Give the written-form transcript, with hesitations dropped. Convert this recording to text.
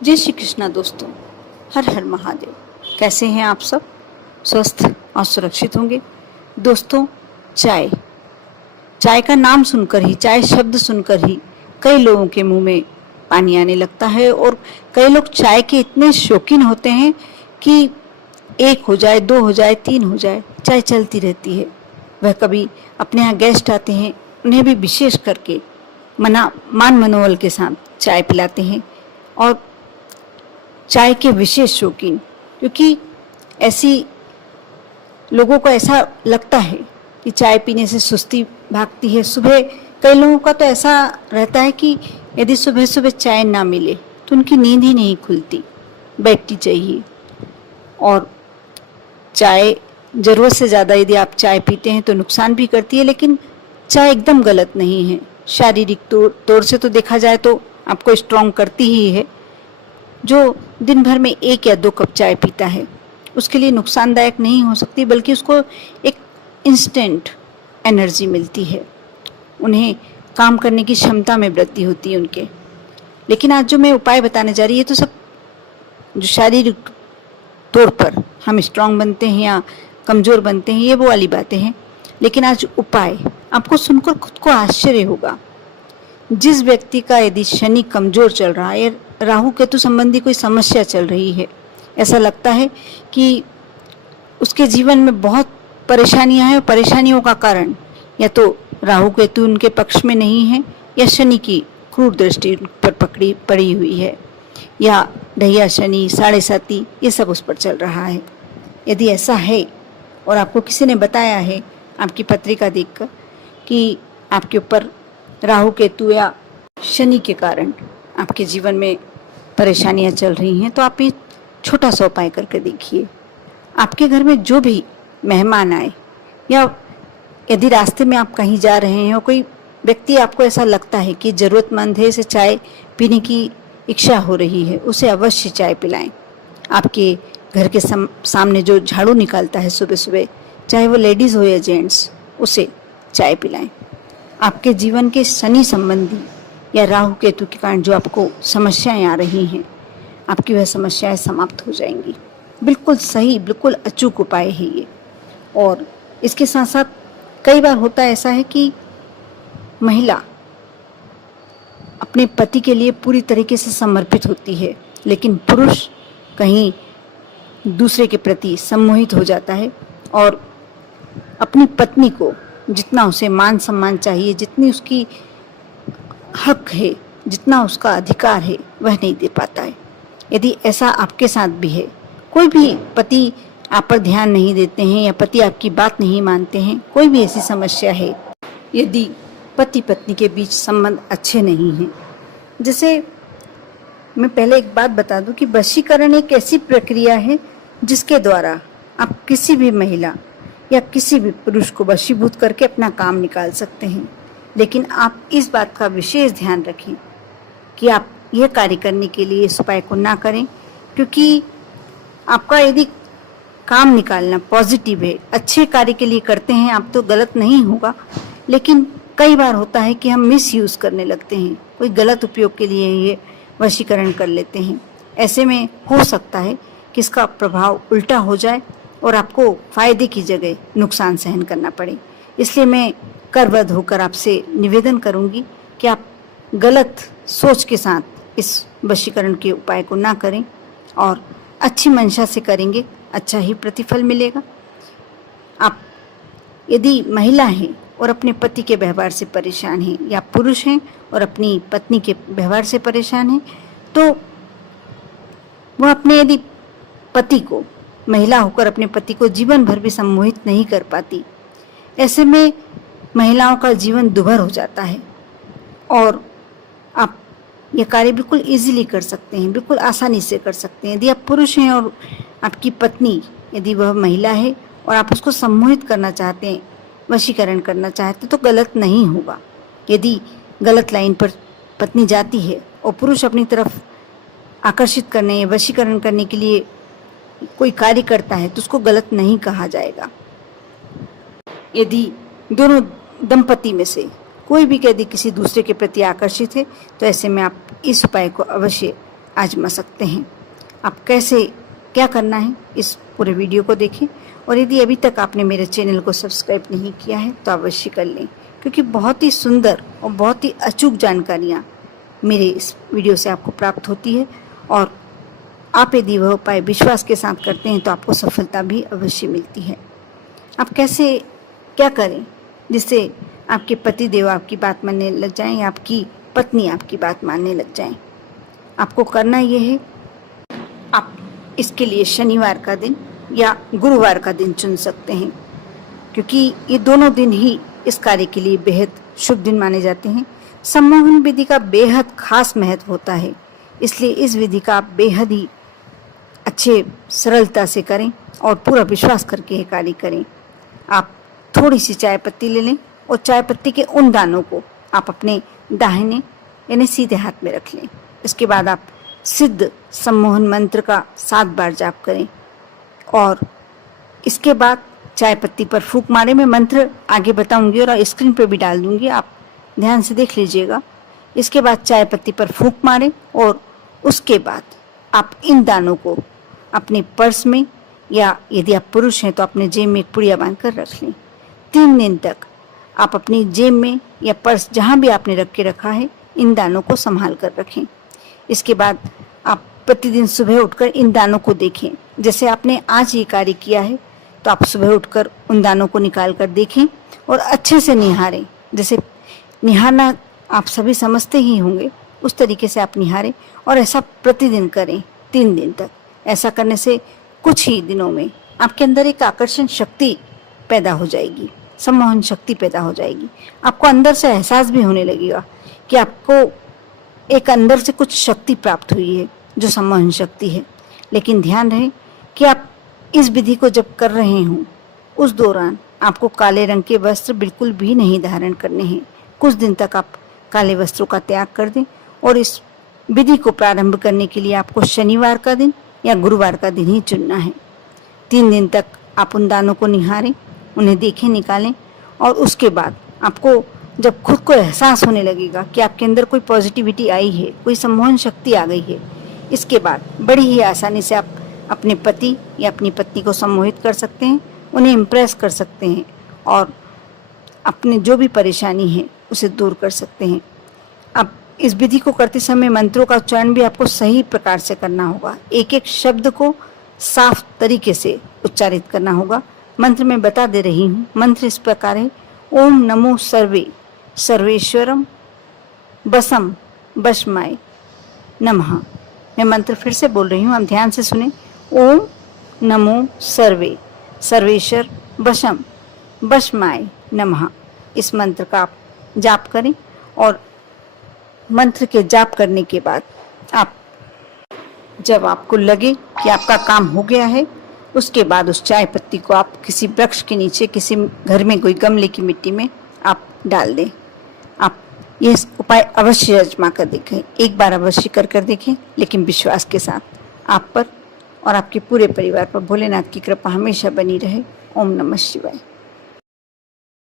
जय श्री कृष्णा दोस्तों। हर हर महादेव। कैसे हैं आप सब? स्वस्थ और सुरक्षित होंगे। दोस्तों, चाय चाय का नाम सुनकर ही, चाय शब्द सुनकर ही कई लोगों के मुंह में पानी आने लगता है और कई लोग चाय के इतने शौकीन होते हैं कि एक हो जाए, दो हो जाए, तीन हो जाए, चाय चलती रहती है। वह कभी अपने यहाँ गेस्ट आते हैं, उन्हें भी विशेष करके मान मनोबल के साथ चाय पिलाते हैं और चाय के विशेष शौकीन, क्योंकि ऐसी लोगों को ऐसा लगता है कि चाय पीने से सुस्ती भागती है। सुबह कई लोगों का तो ऐसा रहता है कि यदि सुबह सुबह चाय ना मिले तो उनकी नींद ही नहीं खुलती, बैठती चाहिए। और चाय ज़रूरत से ज़्यादा यदि आप चाय पीते हैं तो नुकसान भी करती है, लेकिन चाय एकदम गलत नहीं है। शारीरिक तौर से तो देखा जाए तो आपको स्ट्रॉन्ग करती ही है। जो दिन भर में 1 या 2 कप चाय पीता है उसके लिए नुकसानदायक नहीं हो सकती, बल्कि उसको एक इंस्टेंट एनर्जी मिलती है, उन्हें काम करने की क्षमता में वृद्धि होती है उनके। लेकिन आज जो मैं उपाय बताने जा रही है तो सब जो शारीरिक तौर पर हम स्ट्रांग बनते हैं या कमज़ोर बनते हैं, ये वो वाली बातें हैं। लेकिन आज उपाय आपको सुनकर खुद को आश्चर्य होगा। जिस व्यक्ति का यदि शनि कमज़ोर चल रहा है या राहु केतु संबंधी कोई समस्या चल रही है, ऐसा लगता है कि उसके जीवन में बहुत परेशानियां हैं और परेशानियों का कारण या तो राहु केतु उनके पक्ष में नहीं है या शनि की क्रूर दृष्टि उन पर पड़ी हुई है, या ढैया शनि, साढ़े साती, ये सब उस पर चल रहा है। यदि ऐसा है और आपको किसी ने बताया है आपकी पत्रिका देखकर कि आपके ऊपर राहु केतु या शनि के कारण आपके जीवन में परेशानियां चल रही हैं, तो आप ये छोटा सा उपाय करके देखिए। आपके घर में जो भी मेहमान आए या यदि रास्ते में आप कहीं जा रहे हैं और कोई व्यक्ति आपको ऐसा लगता है कि ज़रूरतमंद है, इसे चाय पीने की इच्छा हो रही है, उसे अवश्य चाय पिलाएं। आपके घर के सामने जो झाड़ू निकालता है सुबह सुबह, चाहे वो लेडीज़ हो या जेंट्स, उसे चाय पिलाएं। आपके जीवन के शनि संबंधी या राहु केतु के कारण जो आपको समस्याएं आ रही हैं, आपकी वह समस्याएं समाप्त हो जाएंगी। बिल्कुल सही, बिल्कुल अचूक उपाय है ये। और इसके साथ साथ कई बार होता ऐसा है कि महिला अपने पति के लिए पूरी तरीके से समर्पित होती है, लेकिन पुरुष कहीं दूसरे के प्रति सम्मोहित हो जाता है और अपनी पत्नी को जितना उसे मान सम्मान चाहिए, जितनी उसकी हक है, जितना उसका अधिकार है, वह नहीं दे पाता है। यदि ऐसा आपके साथ भी है, कोई भी पति आप पर ध्यान नहीं देते हैं या पति आपकी बात नहीं मानते हैं, कोई भी ऐसी समस्या है, यदि पति पत्नी के बीच संबंध अच्छे नहीं हैं, जैसे मैं पहले एक बात बता दूं कि वशीकरण एक ऐसी प्रक्रिया है जिसके द्वारा आप किसी भी महिला या किसी भी पुरुष को वशीभूत करके अपना काम निकाल सकते हैं। लेकिन आप इस बात का विशेष ध्यान रखें कि आप यह कार्य करने के लिए इस उपाय को ना करें, क्योंकि आपका यदि काम निकालना पॉजिटिव है, अच्छे कार्य के लिए करते हैं आप, तो गलत नहीं होगा। लेकिन कई बार होता है कि हम मिसयूज़ करने लगते हैं, कोई गलत उपयोग के लिए ये वशीकरण कर लेते हैं। ऐसे में हो सकता है कि इसका प्रभाव उल्टा हो जाए और आपको फ़ायदे की जगह नुकसान सहन करना पड़े। इसलिए मैं करबद्ध होकर आपसे निवेदन करूंगी कि आप गलत सोच के साथ इस वशीकरण के उपाय को ना करें और अच्छी मंशा से करेंगे, अच्छा ही प्रतिफल मिलेगा। आप यदि महिला हैं और अपने पति के व्यवहार से परेशान हैं, या पुरुष हैं और अपनी पत्नी के व्यवहार से परेशान हैं, तो वह अपने यदि पति को, महिला होकर अपने पति को जीवन भर भी सम्मोहित नहीं कर पाती। ऐसे में महिलाओं का जीवन दुभर हो जाता है और आप ये कार्य बिल्कुल इजीली कर सकते हैं, बिल्कुल आसानी से कर सकते हैं। यदि आप पुरुष हैं और आपकी पत्नी, यदि वह महिला है और आप उसको सम्मोहित करना चाहते हैं, वशीकरण करना चाहते हैं, तो गलत नहीं होगा। यदि गलत लाइन पर पत्नी जाती है और पुरुष अपनी तरफ आकर्षित करने, वशीकरण करने के लिए कोई कार्य करता है, तो उसको गलत नहीं कहा जाएगा। यदि दोनों दंपति में से कोई भी यदि किसी दूसरे के प्रति आकर्षित है, तो ऐसे में आप इस उपाय को अवश्य आजमा सकते हैं। आप कैसे क्या करना है इस पूरे वीडियो को देखें, और यदि अभी तक आपने मेरे चैनल को सब्सक्राइब नहीं किया है तो अवश्य कर लें, क्योंकि बहुत ही सुंदर और बहुत ही अचूक जानकारियाँ मेरे इस वीडियो से आपको प्राप्त होती है। और आप यदि वह उपाय विश्वास के साथ करते हैं तो आपको सफलता भी अवश्य मिलती है। आप कैसे क्या करें जिससे आपके पति देव आपकी बात मानने लग जाएं या आपकी पत्नी आपकी बात मानने लग जाएं। आपको करना ये है, आप इसके लिए शनिवार का दिन या गुरुवार का दिन चुन सकते हैं, क्योंकि ये दोनों दिन ही इस कार्य के लिए बेहद शुभ दिन माने जाते हैं। सम्मोहन विधि का बेहद खास महत्व होता है, इसलिए इस विधि का आप बेहद ही अच्छे सरलता से करें और पूरा विश्वास करके ये कार्य करें। आप थोड़ी सी चाय पत्ती ले लें और चाय पत्ती के उन दानों को आप अपने दाहिने यानी सीधे हाथ में रख लें। इसके बाद आप सिद्ध सम्मोहन मंत्र का 7 बार जाप करें और इसके बाद चाय पत्ती पर फूंक मारे। मैं मंत्र आगे बताऊंगी और स्क्रीन पर भी डाल दूंगी, आप ध्यान से देख लीजिएगा। इसके बाद चाय पत्ती पर फूंक मारें और उसके बाद आप इन दानों को अपने पर्स में या यदि आप पुरुष हैं तो अपने जेब में एक पुड़िया बांध कर रख लें। 3 दिन तक आप अपनी जेब में या पर्स जहाँ भी आपने रख के रखा है इन दानों को संभाल कर रखें। इसके बाद आप प्रतिदिन सुबह उठकर इन दानों को देखें। जैसे आपने आज ये कार्य किया है तो आप सुबह उठकर उन दानों को निकाल कर देखें और अच्छे से निहारें। जैसे निहारना आप सभी समझते ही होंगे, उस तरीके से आप निहारें और ऐसा प्रतिदिन करें 3 दिन तक। ऐसा करने से कुछ ही दिनों में आपके अंदर एक आकर्षण शक्ति पैदा हो जाएगी, सम्मोहन शक्ति पैदा हो जाएगी। आपको अंदर से एहसास भी होने लगेगा कि आपको एक अंदर से कुछ शक्ति प्राप्त हुई है जो सम्मोहन शक्ति है। लेकिन ध्यान रहे कि आप इस विधि को जब कर रहे हों उस दौरान आपको काले रंग के वस्त्र बिल्कुल भी नहीं धारण करने हैं। कुछ दिन तक आप काले वस्त्रों का त्याग कर दें और इस विधि को प्रारंभ करने के लिए आपको शनिवार का दिन या गुरुवार का दिन ही चुनना है। 3 दिन तक आप उन दानों को निहारें, उन्हें देखें, निकालें और उसके बाद आपको जब खुद को एहसास होने लगेगा कि आपके अंदर कोई पॉजिटिविटी आई है, कोई सम्मोहन शक्ति आ गई है, इसके बाद बड़ी ही आसानी से आप अपने पति या अपनी पत्नी को सम्मोहित कर सकते हैं, उन्हें इम्प्रेस कर सकते हैं और अपने जो भी परेशानी है उसे दूर कर सकते हैं। अब इस विधि को करते समय मंत्रों का उच्चारण भी आपको सही प्रकार से करना होगा। एक एक शब्द को साफ तरीके से उच्चारित करना होगा। मंत्र मैं बता दे रही हूँ। मंत्र इस प्रकार है, ओम नमो सर्वे सर्वेश्वरम बसम बशमाय नमः। मैं मंत्र फिर से बोल रही हूँ, आप ध्यान से सुने। ओम नमो सर्वे सर्वेश्वर बशम बशमाय नमः। इस मंत्र का आप जाप करें और मंत्र के जाप करने के बाद आप जब आपको लगे कि आपका काम हो गया है, उसके बाद उस चाय पत्ती को आप किसी वृक्ष के नीचे, किसी घर में कोई गमले की मिट्टी में आप डाल दें। आप ये उपाय अवश्य आजमा कर देखें, एक बार अवश्य कर देखें, लेकिन विश्वास के साथ। आप पर और आपके पूरे परिवार पर भोलेनाथ की कृपा हमेशा बनी रहे। ओम नमः शिवाय।